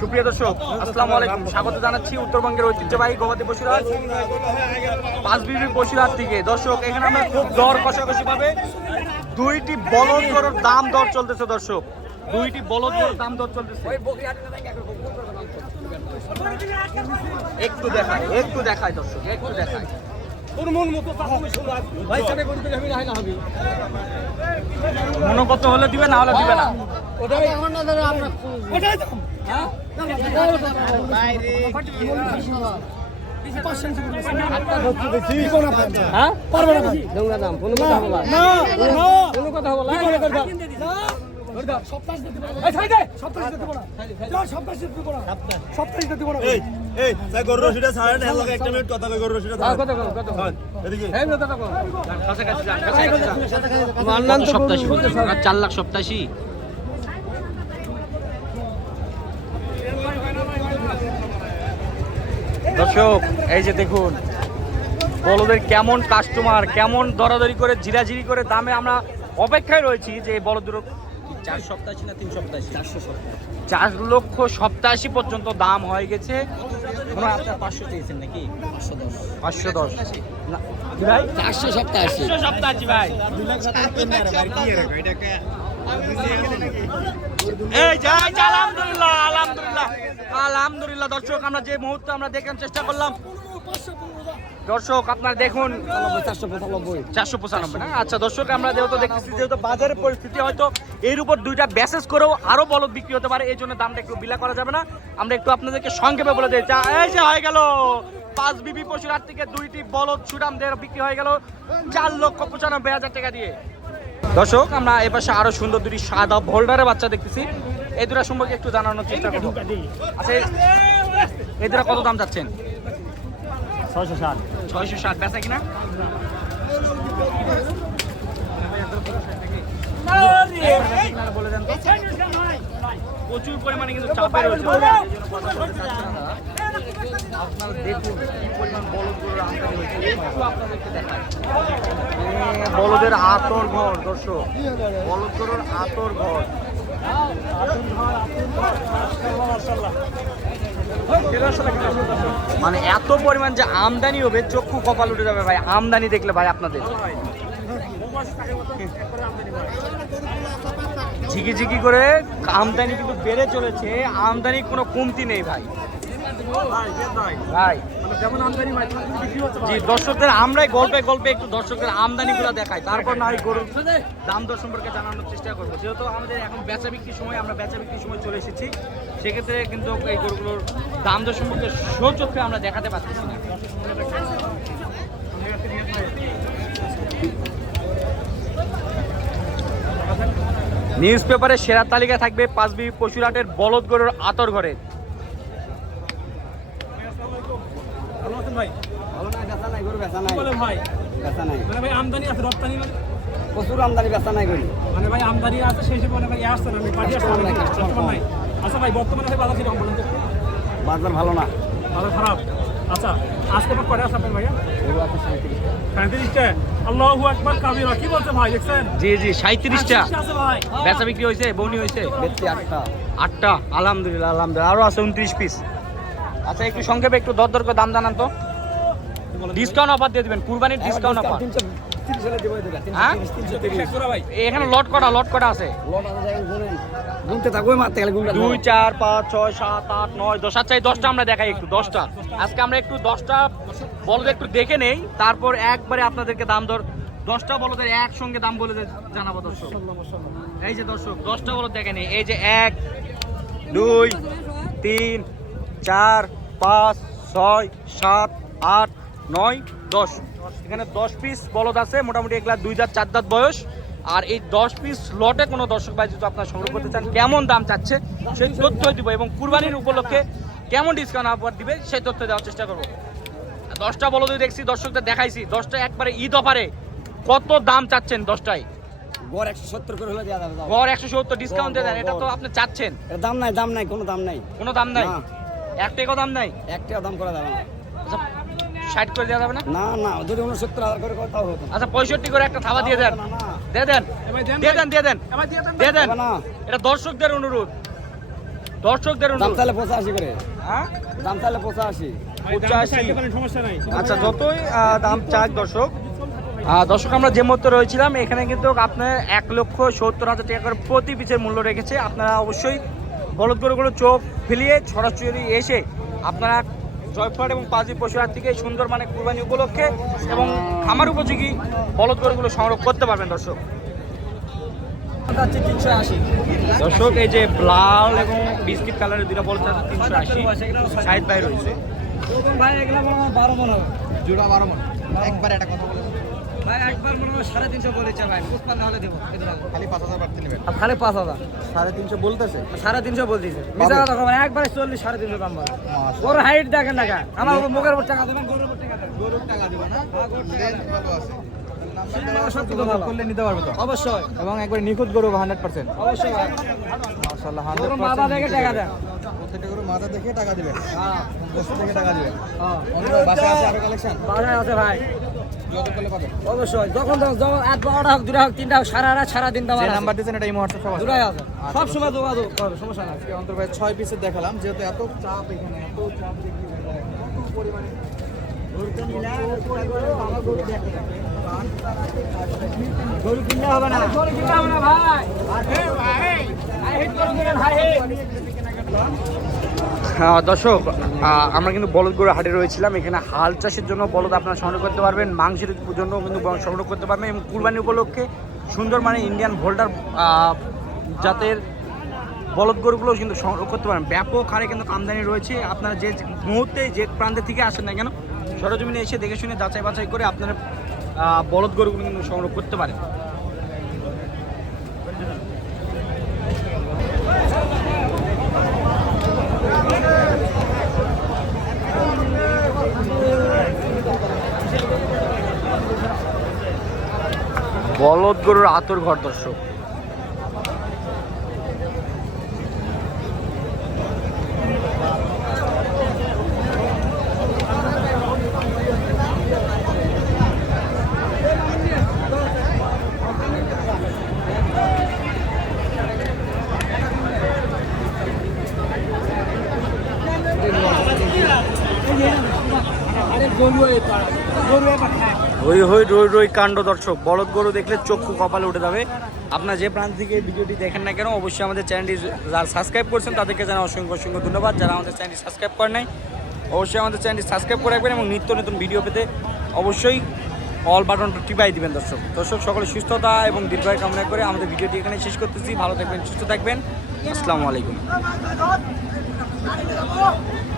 সুপ্রিয় দর্শক, আসসালামু আলাইকুম। স্বাগত জানাচ্ছি উত্তরবঙ্গের ঐতিহ্যবাহী গবাদি পশুরহাট পাঁচবিবি পশুরহাট থেকে। দর্শক, এখানে আমরা খুব দর কষাকষি ভাবে দুইটি বলদ গরুর দাম দর চলতেছে। দর্শক, দুইটি বলদ গরুর দাম দর চলতেছে। একটু দেখায় দর্শক, একটু দেখায়। মনে কত হলে দিবে, না হলে দিবে না। সপ্তাশি 4,87,000। দর্শক, এই যে দেখুন বলদের কেমন কাস্টমার, কেমন দরাদরি করে ঝিরাঝিরি করে দামে আমরা অপেক্ষায় রয়েছি যে এই বলদ দুটো 487 না 387, 4,87,000 পর্যন্ত দাম হয়ে গেছে। আপনার 500 চেয়েছেন নাকি? 510 না ভাই, 487 ভাই। এই যাই, আলহামদুলিল্লাহ আলহামদুলিল্লাহ আলহামদুলিল্লাহ। দর্শক, আমরা যে মুহূর্তে আমরা দেখার চেষ্টা করলাম, দর্শক আপনারা দেখুন 495 না। আচ্ছা দর্শক, আমরা যেহেতু দেখতেছি যেহেতু বাজারের পরিস্থিতি হয়তো এর উপর দুইটা ব্যাসেস করেও আরো বলদ বিক্রি হতে পারে, এই জন্য দামটা একটু বিলা করা যাবে না। আমরা একটু আপনাদেরকে সংক্ষেপে বলে দিই। এই যে হয়ে গেল পাঁচবিবি পশুরহাট থেকে দুইটি বলদ সুদামদের বিক্রি হয়ে গেল 4,95,000 টাকা দিয়ে। দর্শক, আমরা এপাশে আরো সুন্দর দুটি সাদা ভোল্ডারের বাচ্চা দেখতেছি। এই দুটা সম্পর্কে একটু জানানোর চেষ্টা করবো। আচ্ছা, এই দুটা কত দাম চাচ্ছেন? 660 বেচা কিনা? বলে দেন তো। প্রচুর পরিমাণে কিন্তু চাপে রয়েছে। আপনারা দেখুন কি পরিমাণ বলদগুলোর আমদানি হয়েছে। একটু আপনাদেরকে দেখায় বলদের আতর ঘর। দর্শক, বলদগুলোর আতর ঘর, মানে এত পরিমাণ যে আমদানি হবে চক্ষু কপাল উঠে যাবে ভাই আমদানি দেখলে। ভাই আপনাদের ঝিকি ঝিকি করে আমদানি কিন্তু বেড়ে চলেছে, আমদানি কোনো কমতি নেই ভাই। ভাই জি, দর্শকদের আমরাই গল্পে গল্পে একটু দর্শকদের আমদানি গুলা দেখাই, তারপর না গরুর দাম দর সম্পর্কে জানানোর চেষ্টা করবো। যেহেতু আমাদের এখন বেচা বিক্রির সময়, আমরা বেচা বিক্রির সময় চলে এসেছি, সেক্ষেত্রে কিন্তু এই গরুগুলোর দাম দর সম্পর্কে সচক্ষে আমরা দেখাতে পারতেছি না। নিউজ পেপারে সেরা তালিকায় থাকবে পাঁচবিবি পশুরহাটের বলদ গরুর আতর ঘরে। প্রচুর আমদানি বেচা নাই করি মানে ভাই, আমদানি আছে সেই হিসেবে ভাই আসছে না, আমি পার্টি আসছে নাই। আচ্ছা ভাই, বর্তমানে বাজার কিরকম বলেন তো? বাজার ভালো না, বাজার খারাপ। আচ্ছা, আজকে কয়টা আছে আপনার ভাইয়া? 37টা। আল্লাহু আকবার কাবীরা। কি বলছে ভাই, দেখছেন? জি জি, 37টা আছে ভাই। বেচা বিক্রি হয়েছে, বউনি হয়েছে বেচছি 8টা। আলহামদুলিল্লাহ আলহামদুলিল্লাহ, আরো আছে 29 পিস। আচ্ছা, একটু সংক্ষেপে একটু দর করে দাম জানান তো। ডিসকাউন্ট অফার দিয়ে দিবেন, কুরবানির ডিসকাউন্ট অফার। এখানে লট কটা আছে? 2, 4, 5, 6, 7, 8, 9, 10। আচ্ছা, এই 10টা আমরা দেখাই একটু। 10টা আজকে আমরা একটু 10টা বলদ একটু দেখে নেই, তারপর একবারে আপনাদেরকে দাম দর 10টা বলদের একসঙ্গে দাম বলে জানাবো দর্শক। এই যে দর্শক, 10টা বলদ দেখে নেই। এই যে 1, 2, 3, 4, 5, 6, 7, 8, 9, 10। এখানে 10 পিস বলদ আছে, মোটামুটি এগুলা 2 দাঁত 4 দাঁত বয়স। আর এই 10 পিস লটে কোনো দর্শক ভাই যদি আপনারা সংগ্রহ করতে চান, কেমন দাম চাচ্ছে সেই তথ্য দিব, এবং কুরবানির উপলক্ষে কেমন ডিসকাউন্ট অফার দিবে সেই তথ্য দেওয়ার চেষ্টা করবো। 10টা বলদই দেখছি, দর্শকদের দেখাইছি। 10টা একবারে ঈদ অফারে কত দাম চাচ্ছেন? 10টায় গড় 170 করে হলে দেয়া যাবে। গড় 170 ডিসকাউন্ট দিয়ে দেন, এটা তো আপনি চাচ্ছেন। দাম নাই কোনো দাম নাই। কোনো দাম নাই, এক টাকাও দাম নাই। এক টাকা দাম করা যাবে না। আচ্ছা, 60 করে দেওয়া যাবে না? না না, যদি 69,000 করে তাও হতো। আচ্ছা, 65 করে একটা থাবা দিয়ে দেন। দিয়ে দেন। এটা দর্শকদের অনুরোধ। দর্শকদের দাম অনুরোধ। চাইলে 85 করে, হ্যাঁ দাম চাইলে 85। ভাই, দাম 85 চাইতে পারেন, সমস্যা নাই। আচ্ছা, যতই দাম চাক দর্শক। দর্শক আমরা যে মুহূর্তে রয়েছিলাম এখানে কিন্তু আপনার 1,70,000 টাকা করে প্রতি পিসের মূল্য রেখেছে। আপনারা অবশ্যই বলদ গরুগুলো চোখ ফেলিয়ে সরাসরি এসে আপনারা জয়পুরহাট এবং পাঁচি পশুহাট থেকে সুন্দর মানে কুরবানি উপলক্ষে এবং খামার উপযোগী বলদ গরুগুলো সংগ্রহ করতে পারবেন দর্শক। 380। দর্শক এই যে লাল এবং বিস্কিট কালারের দুটো বলদ আছে 380, সাইড বাই রয়েছে। ভাই এগুলা মনে হয় 12 মন হবে। জোড়া 12 মন। একবার একটা কথা বলে ভাই একবার মনে হয় 350 বলেছে ভাই, বুঝ পারলে হলে দেবো। খালি 5000 বাড়তি নেবেন। খালি 5000, 350 বলতেছে। 350 বলতেছে। মিছা কথা কয়, একবারে 40 350 দাম বলে। ওর হাইট দেখেন না, আমার মুখের উপর টাকা দেবেন, গরুর উপর টাকা দেবেন। গরুর টাকা দিবা না? লেন্থ কত আছে? করলে নিতে পারবে তো অবশ্যই, এবং একবার নিখুঁত গরু 100%। অবশ্যই ভাই। মাশাআল্লাহ গরু মাথা দেখে টাকা দেন। প্রত্যেকটা গরু মাথা দেখে টাকা দিবেন। হ্যাঁ বস্তু দেখে টাকা দিবেন। হ্যাঁ, অন্য বাসায় আছে আরো কালেকশন। বাজার আছে ভাই, যোগাযোগ করলে পাবেন। অবশ্যই। যখন যখন 8-12টা হোক, 2টা হোক, 3টা হোক, সারা রাত সারা দিন দাম যে আছে। নাম্বার দিয়েছেন এটা ইমো হোয়াটসঅ্যাপ সব আছে। দুটাই আছে, সব সময় যোগাযোগ করবে, সমস্যা নাই। আজকে অন্তর ভাই 6 পিসের দেখালাম, যেহেতু এত চাপ এখানে, এত চাপ দেখি এত পরিমাণে গরু কিনলে হবে না, গরু কিনলে হবে না ভাই। দর্শক আমরা কিন্তু বলদ গরু হাটে রয়েছিলাম। এখানে হাল চাষের জন্য বলদ আপনারা সংগ্রহ করতে পারবেন, মাংসের জন্য কিন্তু সংগ্রহ করতে পারবেন এবং কুরবানি উপলক্ষে সুন্দর মানে ইন্ডিয়ান ভোল্ডার জাতের বলদ গরুগুলো কিন্তু সংগ্রহ করতে পারেন। ব্যাপক হারে কিন্তু আমদানি রয়েছে। আপনারা যে মুহূর্তে যে প্রান্তে থেকে আসেন না কেন, সরজমিনে এসে দেখে শুনে যাচাই বাছাই করে আপনারা বলদ গরুগুলো কিন্তু সংগ্রহ করতে পারেন। বলদ গরুর আতর ঘর দর্শক। হই হই রই রই কাণ্ড দর্শক। বলদ গরু দেখলে চক্ষু কপালে উঠে যাবে। আপনার যে প্রান্ত থেকে ভিডিওটি দেখেন না কেন, অবশ্যই আমাদের চ্যানেলটি যারা সাবস্ক্রাইব করছেন তাদেরকে জানাই অসংখ্য অসংখ্য ধন্যবাদ। যারা আমাদের চ্যানেলটি সাবস্ক্রাইব করেন নাই, অবশ্যই আমাদের চ্যানেলটি সাবস্ক্রাইব করে রাখবেন এবং নিত্য নতুন ভিডিও পেতে অবশ্যই অল বাটনটা টিপাই দিবেন দর্শক। সকলে সুস্থতা এবং দীর্ঘায়ু কামনা করে আমাদের ভিডিওটি এখানে শেষ করতেছি। ভালো থাকবেন, সুস্থ থাকবেন। আসসালামু আলাইকুম।